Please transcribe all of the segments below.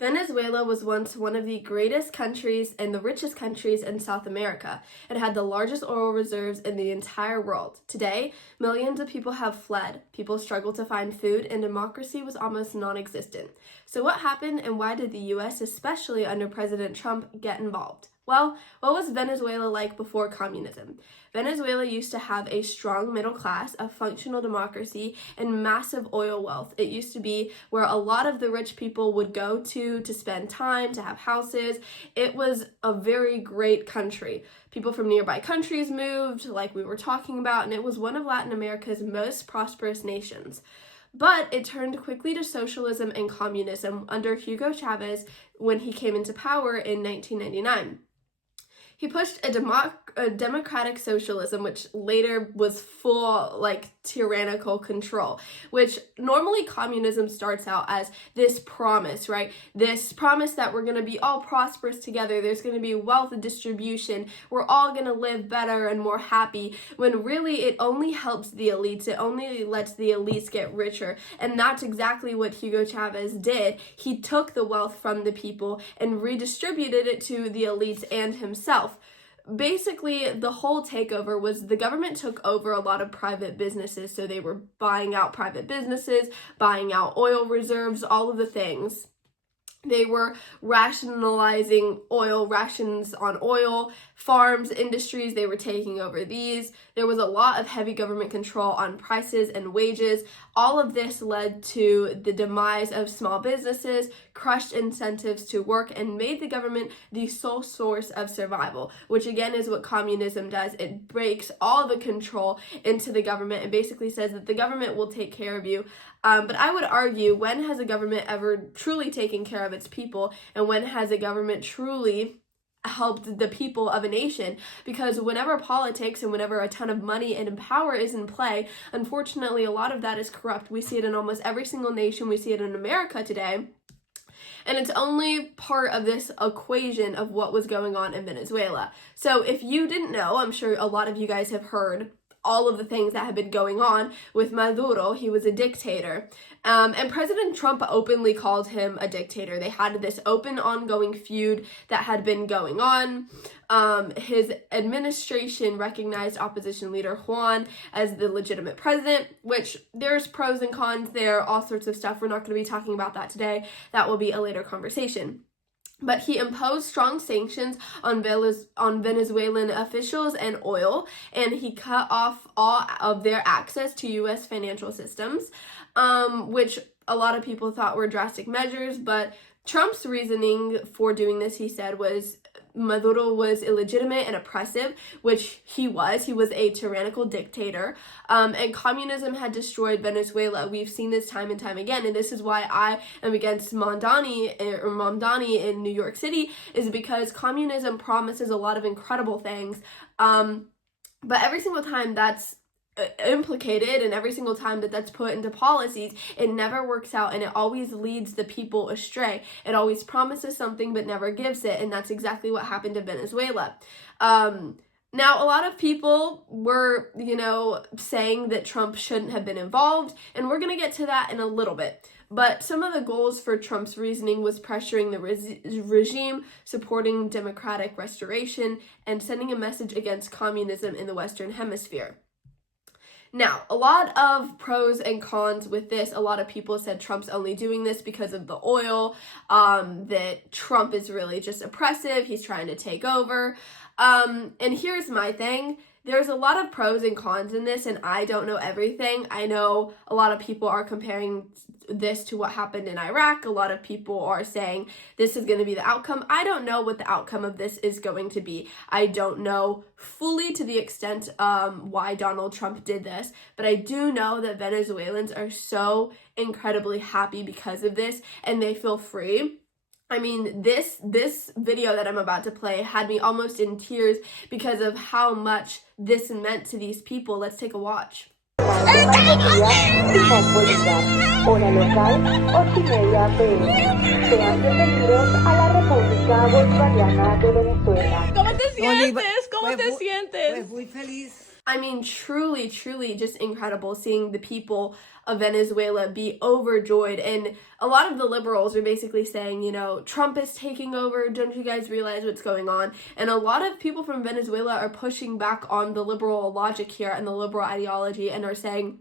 Venezuela was once one of the greatest countries and the richest countries in South America. It had the largest oil reserves in the entire world. Today, millions of people have fled. People struggle to find food, and democracy was almost non-existent. So what happened, and why did the US, especially under President Trump, get involved? Well, what was Venezuela like before communism? Venezuela used to have a strong middle class, a functional democracy, and massive oil wealth. It used to be where a lot of the rich people would go to spend time, to have houses. It was a very great country. People from nearby countries moved, like we were talking about, and it was one of Latin America's most prosperous nations. But it turned quickly to socialism and communism under Hugo Chavez when he came into power in 1999. He pushed a democratic socialism, which later was full, tyrannical control, which normally communism starts out as this promise, right? This promise that we're going to be all prosperous together. There's going to be wealth distribution. We're all going to live better and more happy, when really it only helps the elites. It only lets the elites get richer. And that's exactly what Hugo Chavez did. He took the wealth from the people and redistributed it to the elites and himself. Basically, the whole takeover was the government took over a lot of private businesses, so they were buying out private businesses, buying out oil reserves, all of the things. They were rationalizing oil, rations on oil, farms, industries, they were taking over these. There was a lot of heavy government control on prices and wages. All of this led to the demise of small businesses, crushed incentives to work, and made the government the sole source of survival, which again is what communism does. It breaks all the control into the government and basically says that the government will take care of you. But I would argue, when has a government ever truly taken care of its people, and when has a government truly helped the people of a nation? Because whenever politics and whenever a ton of money and power is in play, unfortunately, a lot of that is corrupt. We see it in almost every single nation. We see it in America today. And it's only part of this equation of what was going on in Venezuela. So if you didn't know, I'm sure a lot of you guys have heard all of the things that have been going on with Maduro. He was a dictator. And President Trump openly called him a dictator. They had this open, ongoing feud that had been going on. His administration recognized opposition leader Juan as the legitimate president, which there's pros and cons there, all sorts of stuff. We're not going to be talking about that today. That will be a later conversation. But he imposed strong sanctions on Venezuelan officials and oil, and he cut off all of their access to U.S. financial systems, which a lot of people thought were drastic measures. But Trump's reasoning for doing this, he said, was Maduro was illegitimate and oppressive, which he was. He was a tyrannical dictator, and communism had destroyed Venezuela. We've seen this time and time again, and this is why I am against Mamdani in New York City, is because communism promises a lot of incredible things, but every single time that's implicated, and every single time that that's put into policies, it never works out, and it always leads the people astray. It always promises something but never gives it, and that's exactly what happened to Venezuela. Now, a lot of people were, saying that Trump shouldn't have been involved, and we're going to get to that in a little bit. But some of the goals for Trump's reasoning was pressuring the regime, supporting democratic restoration, and sending a message against communism in the Western Hemisphere. Now, a lot of pros and cons with this. A lot of people said Trump's only doing this because of the oil, that Trump is really just oppressive, he's trying to take over. And here's my thing. There's a lot of pros and cons in this, and I don't know everything. I know a lot of people are comparing this to what happened in Iraq. A lot of people are saying this is going to be the outcome. I don't know what the outcome of this is going to be. I don't know fully to the extent why Donald Trump did this, but I do know that Venezuelans are so incredibly happy because of this, and they feel free. I mean, this video that I'm about to play had me almost in tears because of how much this meant to these people. Let's take a watch. Hora local, 8:30 p.m. Sean bienvenidos a la República Bolivariana de Venezuela. ¿Cómo te sientes? ¿Cómo te Pues sientes? Pues muy feliz. I mean, truly, truly just incredible seeing the people of Venezuela be overjoyed. And a lot of the liberals are basically saying, you know, Trump is taking over. Don't you guys realize what's going on? And a lot of people from Venezuela are pushing back on the liberal logic here and the liberal ideology and are saying,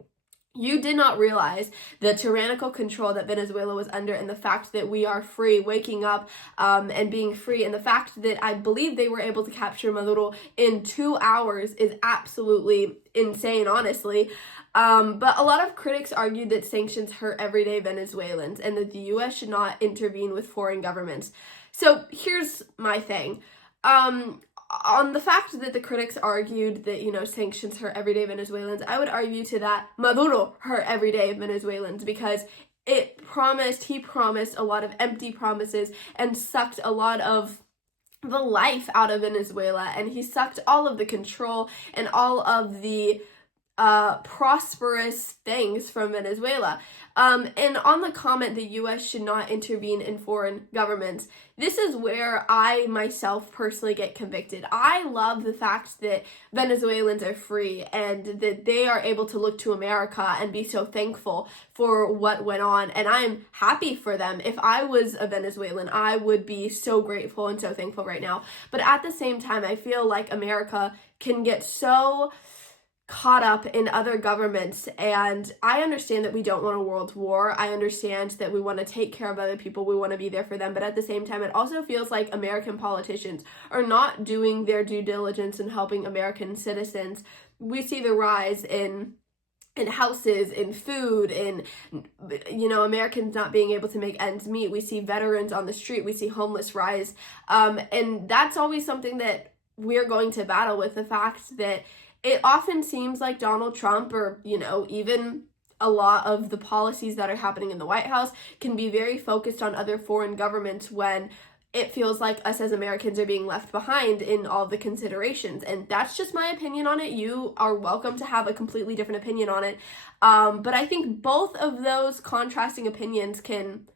you did not realize the tyrannical control that Venezuela was under, and the fact that we are free, waking up and being free, and the fact that I believe they were able to capture Maduro in 2 hours is absolutely insane, honestly. But a lot of critics argued that sanctions hurt everyday Venezuelans and that the U.S. should not intervene with foreign governments. So here's my thing. On the fact that the critics argued that, you know, sanctions hurt everyday Venezuelans, I would argue to that Maduro hurt everyday Venezuelans, because he promised a lot of empty promises and sucked a lot of the life out of Venezuela, and he sucked all of the control and all of the prosperous things from Venezuela. And on the comment, the U.S. should not intervene in foreign governments, this is where I myself personally get convicted. I love the fact that Venezuelans are free and that they are able to look to America and be so thankful for what went on. And I'm happy for them. If I was a Venezuelan, I would be so grateful and so thankful right now. But at the same time, I feel like America can get so caught up in other governments, and I understand that we don't want a world war. I understand that we want to take care of other people, we want to be there for them, but at the same time it also feels like American politicians are not doing their due diligence in helping American citizens. We see the rise in houses, in food, in, you know, Americans not being able to make ends meet. We see veterans on the street, we see homeless rise, and that's always something that we're going to battle with, the fact that it often seems like Donald Trump, or, you know, even a lot of the policies that are happening in the White House, can be very focused on other foreign governments when it feels like us as Americans are being left behind in all the considerations. And that's just my opinion on it. You are welcome to have a completely different opinion on it. But I think both of those contrasting opinions can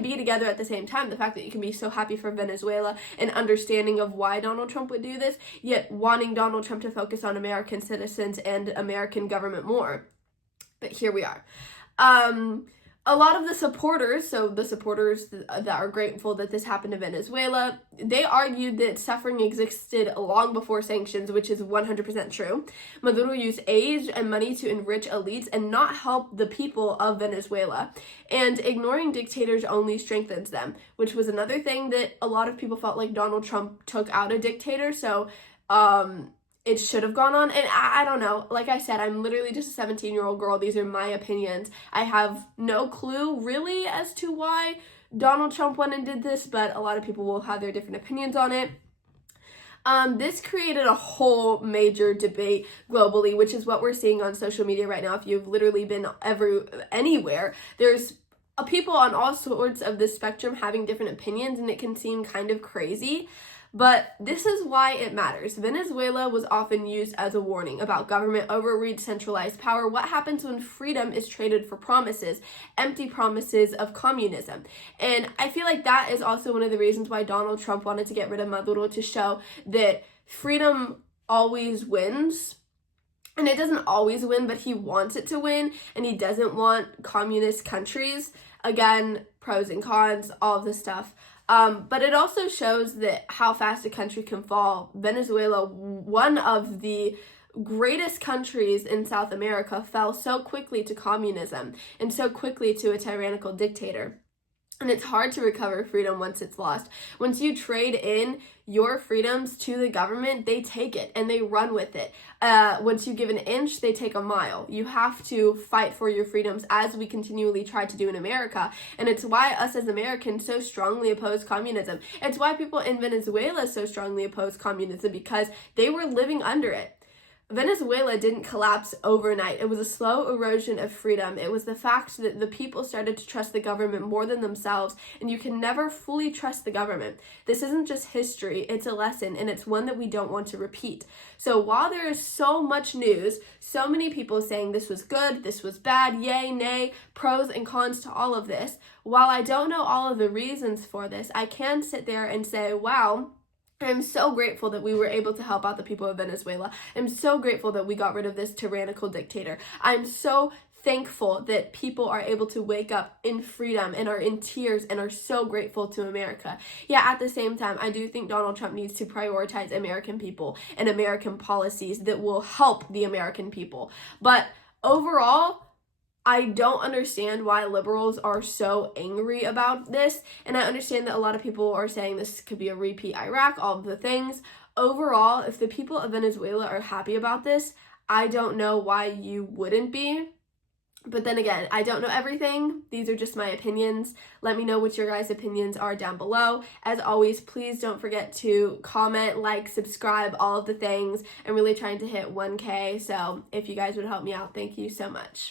be together at the same time. The fact that you can be so happy for Venezuela and understanding of why Donald Trump would do this, yet wanting Donald Trump to focus on American citizens and American government more. But here we are. A lot of the supporters, so the supporters that are grateful that this happened to Venezuela, they argued that suffering existed long before sanctions, which is 100% true. Maduro used aid and money to enrich elites and not help the people of Venezuela. And ignoring dictators only strengthens them, which was another thing that a lot of people felt like Donald Trump took out a dictator. So, it should have gone on, and I don't know. Like I said, I'm literally just a 17-year-old girl. These are my opinions. I have no clue really as to why Donald Trump went and did this, but a lot of people will have their different opinions on it. This created a whole major debate globally, which is what we're seeing on social media right now. If you've literally been anywhere, there's people on all sorts of the spectrum having different opinions, and it can seem kind of crazy. But this is why it matters. Venezuela was often used as a warning about government overreach, centralized power. What happens when freedom is traded for promises, empty promises of communism? And I feel like that is also one of the reasons why Donald Trump wanted to get rid of Maduro, to show that freedom always wins. And it doesn't always win, but he wants it to win, and he doesn't want communist countries. Again, pros and cons, all of this stuff. But it also shows that how fast a country can fall. Venezuela, one of the greatest countries in South America, fell so quickly to communism and so quickly to a tyrannical dictator. And it's hard to recover freedom once it's lost. Once you trade in your freedoms to the government, they take it and they run with it. Once you give an inch, they take a mile. You have to fight for your freedoms, as we continually try to do in America. And it's why us as Americans so strongly oppose communism. It's why people in Venezuela so strongly oppose communism, because they were living under it. Venezuela didn't collapse overnight. It was a slow erosion of freedom. It was the fact that the people started to trust the government more than themselves, and you can never fully trust the government. This isn't just history, it's a lesson, and it's one that we don't want to repeat. So while there is so much news, so many people saying this was good, this was bad, yay, nay, pros and cons to all of this, while I don't know all of the reasons for this, I can sit there and say, wow, I'm so grateful that we were able to help out the people of Venezuela. I'm so grateful that we got rid of this tyrannical dictator. I'm so thankful that people are able to wake up in freedom and are in tears and are so grateful to America. Yeah, at the same time, I do think Donald Trump needs to prioritize American people and American policies that will help the American people. But overall, I don't understand why liberals are so angry about this, and I understand that a lot of people are saying this could be a repeat Iraq, all of the things. Overall, if the people of Venezuela are happy about this, I don't know why you wouldn't be. But then again, I don't know everything. These are just my opinions. Let me know what your guys' opinions are down below. As always, please don't forget to comment, like, subscribe, all of the things. I'm really trying to hit 1K, so if you guys would help me out, thank you so much.